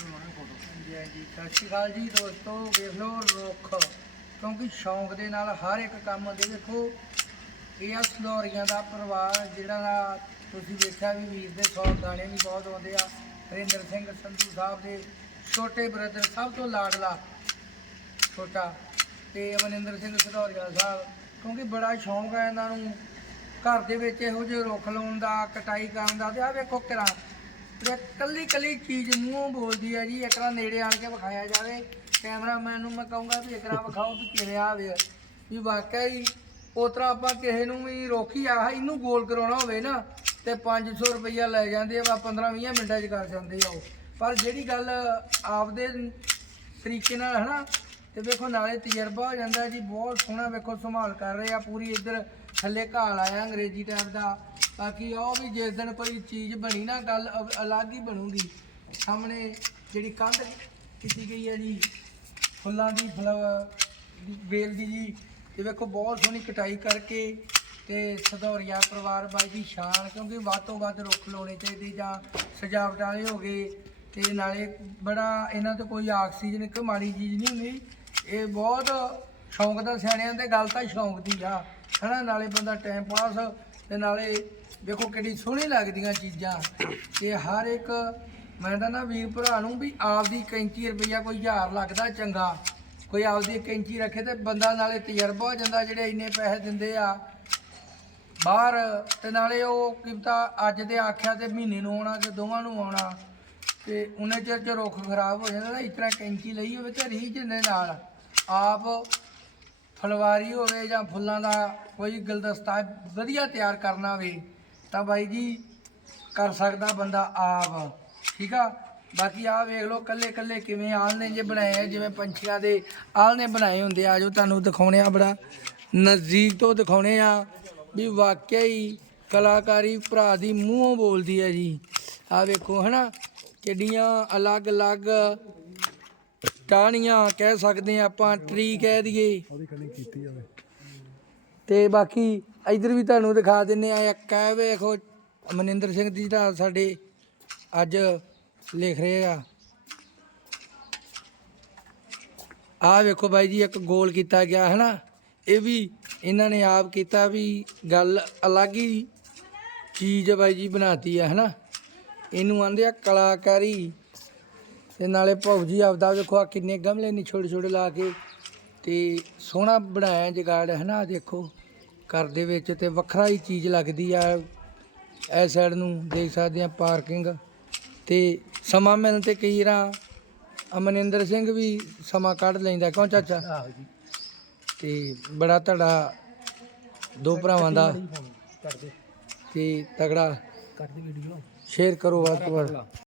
ਹਾਂਜੀ ਹਾਂਜੀ। ਸਤਿ ਸ਼੍ਰੀ ਅਕਾਲ ਜੀ ਦੋਸਤੋ, ਵੇਖ ਲਓ ਰੁੱਖ। ਕਿਉਂਕਿ ਸ਼ੌਂਕ ਦੇ ਨਾਲ ਹਰ ਇੱਕ ਕੰਮ ਦੇ ਦੇਖੋ, ਇਹ ਆ ਸਲੋਰੀਆਂ ਦਾ ਪਰਿਵਾਰ, ਜਿਹੜਾ ਦਾ ਤੁਸੀਂ ਵੇਖਿਆ ਵੀ ਵੀਰ ਦੇ ਸੌ ਗਾਣੇ ਵੀ ਬਹੁਤ ਆਉਂਦੇ ਆ। ਹਰਿੰਦਰ ਸਿੰਘ ਸੰਧੂ ਸਾਹਿਬ ਦੇ ਛੋਟੇ ਬ੍ਰਦਰ, ਸਭ ਤੋਂ ਲਾਡਲਾ ਛੋਟਾ, ਤੇ ਅਮਨਿੰਦਰ ਸਿੰਘ ਸਧੌਰੀਆ ਸਾਹਿਬ। ਕਿਉਂਕਿ ਬੜਾ ਸ਼ੌਂਕ ਹੈ ਇਹਨਾਂ ਨੂੰ। ਘਰ ਦੇ ਵਿੱਚ ਇਹੋ ਜਿਹੇ ਰੁੱਖ ਲਾਉਣ ਦਾ, ਕਟਾਈ ਕਰਨ ਦਾ, ਤੇ ਆ ਵੇਖੋ ਕਿਰਾ ਕੱਲੀ ਕੱਲੀ ਚੀਜ਼ ਮੂੰਹੋਂ ਬੋਲਦੀ ਆ ਜੀ ਇਕਰਾ ਨੇੜੇ ਆਣ ਕੇ ਵਿਖਾਇਆ ਜਾਵੇ, ਕੈਮਰਾਮੈਨ ਨੂੰ ਮੈਂ ਕਹੂੰਗਾ ਵੀ ਇਕਰਾ ਵਿਖਾਓ ਵੀ ਕਿਵੇਂ ਆ ਵੇ ਵੀ ਵਾਕਿਆ ਹੀ ਉਤਰਾ ਆਪਾਂ ਕਿਸੇ ਨੂੰ ਵੀ ਰੋਕੀ ਆ ਇਹਨੂੰ ਗੋਲ ਕਰਾਉਣਾ ਹੋਵੇ ਨਾ, ਤੇ 500 ਰੁਪਈਆ ਲੈ ਜਾਂਦੇ ਆ 15 20 ਮਿੰਟਾਂ 'ਚ ਕਰ ਜਾਂਦੇ ਆ ਉਹ। ਪਰ ਜਿਹੜੀ ਗੱਲ ਆਪਦੇ ਤਰੀਕੇ ਨਾਲ ਹਨਾ, ਤੇ ਵੇਖੋ ਨਾਲੇ ਤਜਰਬਾ ਹੋ ਜਾਂਦਾ ਜੀ, ਬਹੁਤ ਸੋਹਣਾ ਵੇਖੋ ਸੰਭਾਲ ਕਰ ਰਹੇ ਆ, ਪੂਰੀ ਇੱਧਰ ਥੱਲੇ ਘਾਲ ਆਇਆ ਅੰਗਰੇਜ਼ੀ ਟਾਈਪ ਦਾ। ਬਾਕੀ ਉਹ ਵੀ ਜਿਸ ਦਿਨ ਕੋਈ ਚੀਜ਼ ਬਣੀ ਨਾ, ਗੱਲ ਅ- ਅਲੱਗ ਹੀ ਬਣੂਗੀ। ਸਾਹਮਣੇ ਜਿਹੜੀ ਕੰਧ ਕੀਤੀ ਗਈ ਹੈ ਜੀ, ਫੁੱਲਾਂ ਦੀ ਫਲਾਵਰ ਵੇਲ ਦੀ ਜੀ। ਇਹ ਵੇਖੋ, ਬਹੁਤ ਸੋਹਣੀ ਕਟਾਈ ਕਰਕੇ ਤੇ ਸਧੌਰੀਆ ਪਰਿਵਾਰ ਬਾਈ ਦੀ ਸ਼ਾਨ, ਕਿਉਂਕਿ ਵੱਧ ਤੋਂ ਵੱਧ ਰੁੱਖ ਲਾਉਣੇ ਚਾਹੀਦੇ ਜਾਂ ਸਜਾਵਟ ਵਾਲੇ ਹੋ ਗਏ ਤੇ ਨਾਲੇ ਬੜਾ ਇਹਨਾਂ ਤੋਂ ਕੋਈ ਆਕਸੀਜਨ ਇੱਕ ਮਾੜੀ ਚੀਜ਼ ਨਹੀਂ ਹੁੰਦੀ। ਇਹ ਬਹੁਤ ਸ਼ੌਂਕ ਦਾ ਸਿਆਣਿਆਂ ਦੇ ਗੱਲ ਤਾਂ ਸ਼ੌਂਕ ਦੀ ਆ। ਹਨਾ, ਨਾਲੇ ਬੰਦਾ ਟਾਈਮ ਪਾਸ ਤੇ ਨਾਲੇ ਵੇਖੋ ਕਿੰਨੀ ਸੋਹਣੀ ਲੱਗਦੀਆਂ ਚੀਜ਼ਾਂ ਤੇ ਹਰ ਇੱਕ, ਮੈਂ ਤਾਂ ਨਾ ਵੀਰ ਭਰਾ ਨੂੰ ਵੀ ਆਪਦੀ ਕੈਂਚੀ ਰੁਪਈਆ ਕੋਈ ਹਜ਼ਾਰ ਲੱਗਦਾ ਚੰਗਾ। ਕੋਈ ਆਪਦੀ ਕੈਂਚੀ ਰੱਖੇ ਤੇ ਬੰਦਾ ਨਾਲੇ ਤਜਰਬਾ ਹੋ ਜਾਂਦਾ ਜਿਹੜੇ ਇੰਨੇ ਪੈਸੇ ਦਿੰਦੇ ਆ। ਬਾਹਰ ਤੇ ਨਾਲੇ ਉਹ ਕਿਤਾ ਅੱਜ ਦੇ ਆਖਿਆ ਤੇ ਮਹੀਨੇ ਨੂੰ ਆਉਣਾ ਤੇ ਦੋਵਾਂ ਨੂੰ ਆਉਣਾ ਤੇ ਉਹਨੇ ਚਿਰ ਚ ਰੁੱਖ ਖਰਾਬ ਹੋ ਜਾਂਦਾ ਨਾ, ਇਸ ਤਰ੍ਹਾਂ ਕੈਂਚੀ ਲਈ ਹੋਵੇ ਤੇ ਰੀਝ ਦੇ ਨਾਲ। ਆਪ ਫਲਵਾਰੀ ਹੋਵੇ ਜਾਂ ਫੁੱਲਾਂ ਦਾ ਕੋਈ ਗੁਲਦਸਤਾ ਵਧੀਆ ਤਿਆਰ ਕਰਨਾ ਹੋਵੇ। ਤਾਂ ਬਾਈ ਜੀ ਕਰ ਸਕਦਾ ਬੰਦਾ ਆਪ, ਠੀਕ ਆ? ਬਾਕੀ ਆ ਵੇਖ ਲਓ, ਕੱਲੇ ਕੱਲੇ ਕਿਵੇਂ ਆਲਣੇ ਜੇ ਬਣਾਏ ਆ, ਜਿਵੇਂ ਪੰਛੀਆਂ ਦੇ ਆਲਣੇ ਬਣਾਏ ਹੁੰਦੇ ਆ। ਜੋ ਤੁਹਾਨੂੰ ਦਿਖਾਉਣੇ ਆ ਬੜਾ ਨਜ਼ਦੀਕ ਤੋਂ ਦਿਖਾਉਣੇ ਆ ਵੀ ਵਾਕਿਆ ਹੀ ਕਲਾਕਾਰੀ ਭਰਾ ਦੀ ਮੂੰਹੋਂ ਬੋਲਦੀ ਹੈ ਜੀ। ਆ ਵੇਖੋ, ਹਨਾ? ਕਿੱਡੀਆਂ ਅਲੱਗ-ਅਲੱਗ ਟਾਹਣੀਆਂ ਕਹਿ ਸਕਦੇ ਆ ਆਪਾਂ, ਟਰੀ ਕਹਿ ਦਈਏ ਉਹਦੀ ਕਣੀ ਕੀਤੀ ਜਾਵੇ ਤੇ ਬਾਕੀ ਇਧਰ ਵੀ ਤੁਹਾਨੂੰ ਦਿਖਾ ਦਿੰਨੇ ਆ ਇੱਕ ਹੈ ਵੇਖੋ, ਮਨਿੰਦਰ ਸਿੰਘ ਜੀ ਦਾ ਸਾਡੇ ਅੱਜ ਲਿਖ ਰਹੇ ਆ। ਆ ਵੇਖੋ ਬਾਈ ਜੀ, ਇੱਕ ਗੋਲ ਕੀਤਾ ਗਿਆ ਹੈ ਨਾ ਇਹ ਵੀ ਇਹਨਾਂ ਨੇ ਆਪ ਕੀਤਾ ਵੀ ਗੱਲ ਅਲੱਗ ਹੀ ਚੀਜ਼ ਬਾਈ ਜੀ ਬਣਾਤੀ ਆ ਹੈ ਨਾ ਇਹਨੂੰ ਆਂਦੇ ਆ ਕਲਾਕਾਰੀ। ਤੇ ਨਾਲੇ ਭਾਊ ਜੀ ਆਪਦਾ ਵੇਖੋ ਆ ਕਿੰਨੇ ਗਮਲੇ ਨੇ ਛੋਟੇ ਛੋਟੇ ਲਾ ਕੇ ਤੇ ਸੋਹਣਾ ਬਣਾਇਆ ਜਗਾੜ ਹੈ ਨਾ ਦੇਖੋ ਘਰ ਦੇ ਵਿੱਚ ਤੇ ਵੱਖਰਾ ਹੀ ਚੀਜ਼ ਲੱਗਦੀ ਆ। ਇਸ ਸਾਈਡ ਨੂੰ ਦੇਖ ਸਕਦੇ ਆ ਪਾਰਕਿੰਗ ਤੇ ਸਮਾਂ ਮਿਲਣ ਤੇ ਕਈ ਰਾਂ ਅਮਨਿੰਦਰ ਸਿੰਘ ਵੀ ਸਮਾਂ ਕੱਢ ਲੈਂਦਾ। ਕਿਉਂ ਚਾਚਾ? ਆਹੋ ਜੀ। ਤੇ ਬੜਾ ਧੜਾ ਦੋ ਭਰਾਵਾਂ ਦਾ ਕਰਦੇ ਤੇ ਤਗੜਾ ਕਰਦੇ ਵੀਡੀਓ ਸ਼ੇਅਰ ਕਰੋ ਵੱਧ ਤੋਂ ਵੱਧ।